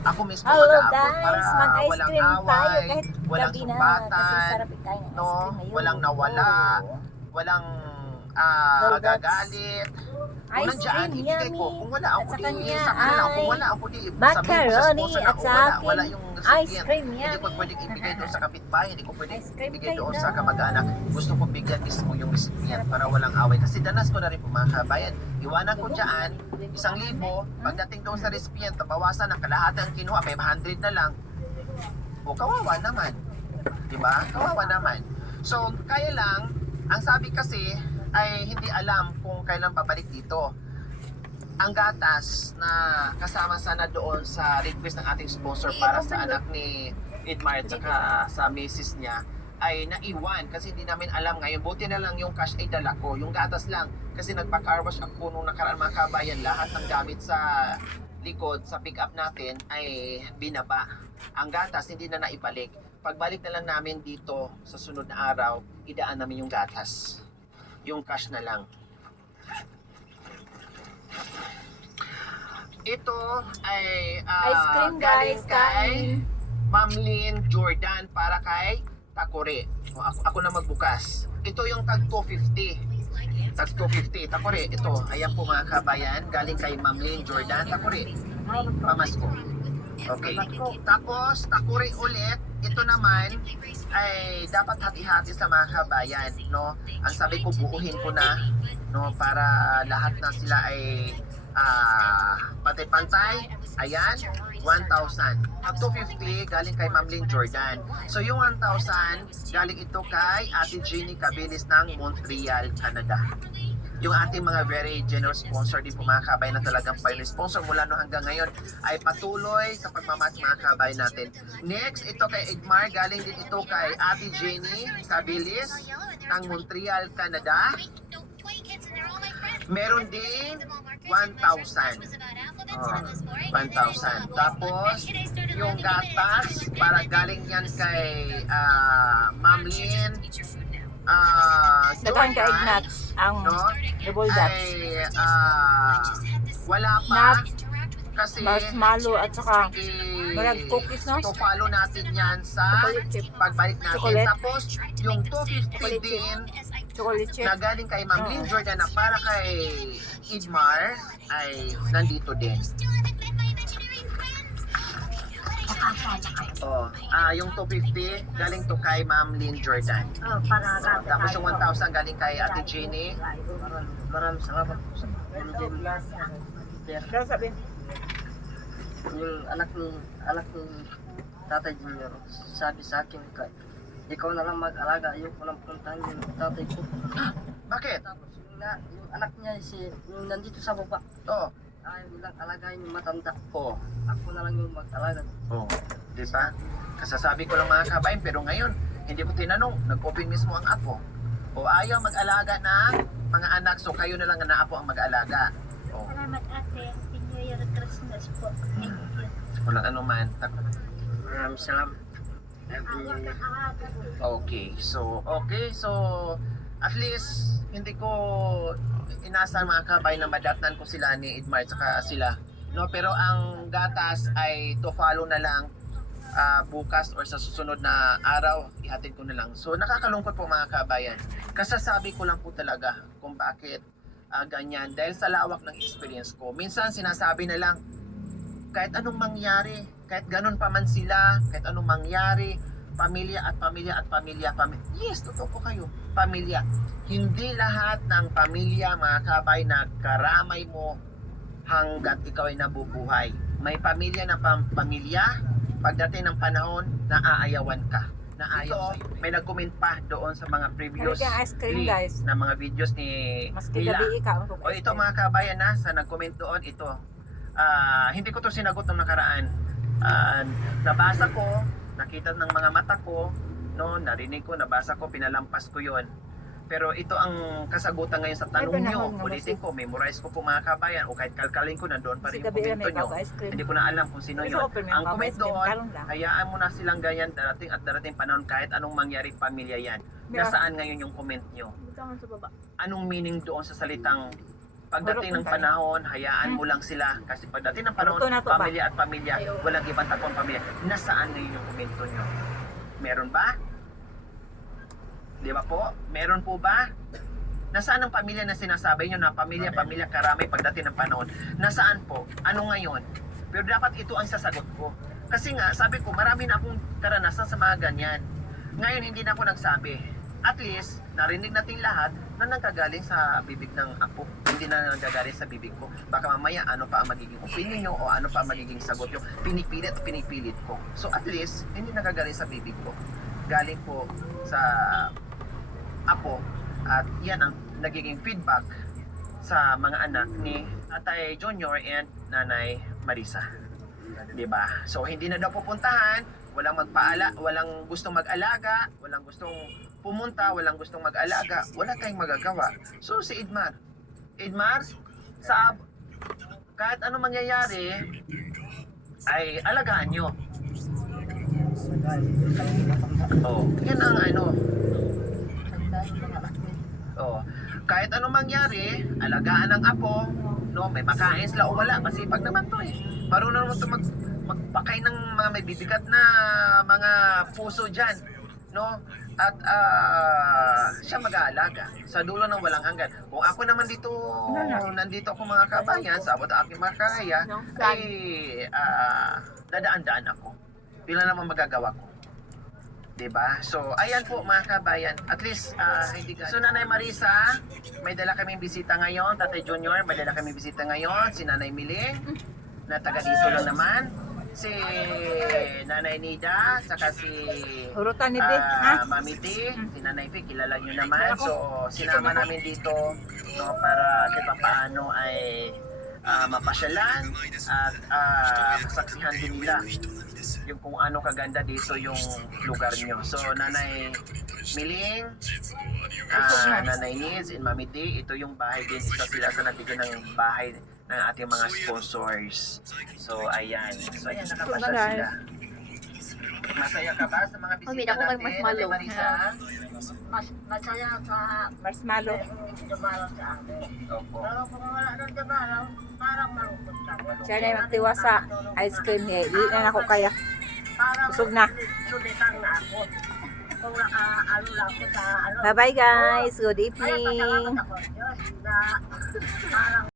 Ako mismo Hello mag-aabot para guys, mag-ice walang cream tayo away, kahit walang gabi na. Kasi sumbatan, sarap ikain ng no? ice cream ngayon. Walang nawala, Oh. walang Donuts. magagalit. Kung Ice nandiyan, cream, ibigay ko. yummy. Kung wala, At ako sa di, kanya sakto lang. Kung ay wala, ako di, sabihin ko sa macaroni sponsor na, at oh, sa wala akin, yung ice recipient. cream, Hindi ko yummy. pwedeng ibigay doon sa kapitbahay, hindi ko pwedeng Ice cream ibigay tayo doon sa kamag-anak. guys. Gusto ko bigyan mismo yung recipient para walang away. Kasi danas ko na rin po mga kabayan. Iwanan ko dyan, 1,000, pagdating doon sa recipient, bawasan ng kalahati ang kinuha, 500 na lang. O kawawa naman. Diba? Kawawa naman. So, kaya lang, ang sabi kasi ay hindi alam kung kailan pabalik dito. Ang gatas na kasama sana doon sa request ng ating sponsor para sa anak ni Edmar at saka sa misis niya ay naiwan kasi hindi namin alam ngayon. Buti na lang yung cash ay dala ko. Yung gatas lang kasi nagpa-car wash ako nung nakaraan mga kabayan. Lahat ng gamit sa likod sa pick up natin ay binaba. Ang gatas hindi na naibalik. Pagbalik na lang namin dito sa sunod na araw, idaan namin yung gatas. Yung cash na lang. Ito ay Ice cream galing guys, kay kain. Ma'am Lynn Jordan para kay Takore. O, ako na magbukas. Ito yung tag 250. Tag 250. Takore, ito. Ayan po mga kabayan. Galing kay Ma'am Lynn Jordan. Takore. Pamasko. Okay. Tapos, Takore ulit. Ito naman ay dapat hati-hati sa mga kabayan, no? Ang sabi ko, buuhin ko na, no? Para lahat na sila ay pantay-pantay. Ayan, 1,000. Ang 250 galing kay Ma'am Lynn Jordan. So yung 1,000 galing ito kay Ate Jeannie Cabilis ng Montreal, Canada. Yung ating mga very generous sponsor din po mga kabayan na talagang pioneer sponsor mula no hanggang ngayon ay patuloy sa pagmamas mga kabayan natin. Next, ito kay Edmar, galing din ito kay Ate Jenny Cabilis ng Montreal, Canada. Meron din 1,000. Oh, 1,000. Tapos, yung gatas, para galing yan kay Ma'am Lynn Dagan ka Jordan, Ignats ang no? double dutch. Ay wala pa Nuts, kasi marshmallow at saka eh, marag cookies, no? to follow natin yan sa Chocolate chip. pagbalik natin. Chocolate. Tapos yung 250 Chocolate chip. din Chocolate chip. na galing kay Ma'am Lynn Jordan na para kay Idmar ay nandito din. Oh, yung 250 galing to kay Ma'am Lynn Jordan. Tapos yung 1,000 galing kay Ate Jeannie. Maraming salamat po sa Ano sabi? yung anak ni Tatay Junior. Sabi sa akin, ikaw na lang mag-alaga, ayoko lang puntahan yung tatay ko. Bakit? Tapos yung anak niya, yung nandito sa baba, Oh, ayaw nilang alagayin yung matanda. oh, Ako na lang yung mag-alaga. oh. Di ba? Kasasabi ko lang mga kabayan, pero ngayon, hindi ko tinanong. Nag-open mismo ang apo. O ayaw mag-alaga ng mga anak, so kayo na lang na apo ang mag-alaga. Oh, Salamat ate. Happy New Year at Christmas po. Thank you. walang anuman. Maraming salamat. Happy New Year. Okay, so at least hindi ko inaasahan mga kabay na madatnan ko sila ni Edmar at saka sila. No, pero ang gatas ay to follow na lang bukas or sa susunod na araw, ihatid ko na lang. So nakakalungkot po mga kabayan. Kasasabi ko lang po talaga kung bakit ganyan dahil sa lawak ng experience ko. Minsan sinasabi na lang kahit anong mangyari, kahit ganun pa man sila, kahit anong mangyari, pamilya at pamilya at pamilya, yes, totoo po kayo, pamilya. Hindi lahat ng pamilya, mga kabay, na karamay mo hanggat ikaw ay nabubuhay. May pamilya na pamilya, pagdating ng panahon, naaayawan ka. Naayaw sa'yo. May nag-comment pa doon sa mga previous Halika, ice cream, guys. na mga videos ni Maski nila. gabi ikaw. O ito mga kabayan na, sa nag-comment doon, ito. Hindi ko to sinagot ng nakaraan. Nabasa ko, nakita ng mga mata ko, no, narinig ko, nabasa ko, pinalampas ko yon. Pero ito ang kasagutan ngayon sa tanong Ay, nyo. panahon nga, Ulitin ko, memorize ko po mga kabayan, o kahit kalkalin ko, nandoon pa rin Kasi yung gabi komento may nyo. bago ice cream. Hindi ko na alam kung sino Gusto yun. ko open Ang bago comment ice cream, doon, talong lang. hayaan mo na silang ganyan darating at darating panahon kahit anong mangyari pamilya yan. Yeah. Nasaan ngayon yung comment nyo? Butangan sa baba. Anong meaning doon sa salitang Pagdating ng panahon, hayaan mo lang sila. Kasi pagdating ng panahon, Ito na to ba? pamilya at pamilya, walang ibang tapong pamilya. Nasaan na yun yung komento nyo? Meron ba? Di ba po? Meron po ba? Nasaan ang pamilya na sinasabi nyo na pamilya, karamay pagdating ng panahon? Nasaan po? Ano ngayon? Pero dapat ito ang sasagot ko. Kasi nga, sabi ko, marami na akong karanasan sa mga ganyan. Ngayon, hindi na ako nagsabi. At least, narinig natin lahat na nagkagaling sa bibig ng apo. Hindi na nagkagaling sa bibig ko. Baka mamaya, ano pa ang magiging opinion nyo o ano pa ang magiging sagot nyo. Pinipilit ko. So at least, hindi nagkagaling sa bibig ko. Galing po sa apo. At yan ang nagiging feedback sa mga anak ni Tatay Junior and Nanay Marisa. 'Di ba? So hindi na daw pupuntahan, walang gustong mag-alaga, walang gustong pumunta, walang gustong mag-alaga, wala tayong magagawa. So si Edmar, sa kahit ano mangyayari ay alagaan nyo. Oh, yan ang ano. Oh, kahit anong mangyari, alagaan ng apo, no, may makain sila o wala, masipag naman to eh. Marunong naman to magpakay ng mga may bibigat na mga puso dyan, no? At siya mag-aalaga sa dulo ng walang hanggan. Kung ako naman dito, nandito ako mga kabayan, sa abot ang aking makakaya, ay dadaan-daan ako. Yun lang naman magagawa ko. Diba? So, ayan po mga kabayan. At least, hindi ka. So, Nanay Marisa, may dala kaming bisita ngayon. Tatay Junior, may dala kaming bisita ngayon. Si Nanay Miling, na taga dito lang naman. Si Nanay Nida, saka si Urutan ni Be, ha? Mami T, si Nanay P, kilala nyo naman. So, sinama namin dito, no, para kahit paano ay mapasyalan at masaksihan din nila yung kung ano kaganda dito yung lugar nyo. So, Nanay Miling, Nanay Nids, and Mami D, ito yung bahay din. Isa sila sa nagbigay ng bahay ng ating mga sponsors. So, ayan. So, ayan, nakapasya sila. Masaya ka ba sa mga bisita natin, Nanay Marisa? Masaya sa Marshmallow. dumalaw sa amin. Opo. Pero kung wala nang dumalaw, parang marupot ka. Siya na yung magtiwa sa ice cream niya. Hindi na ako kaya. Parang Busog na. sulitan na ako. Kung naka-ano lang ako sa ano. Bye-bye guys. Good Ay, evening. pasalamat ako, Diyos, na parang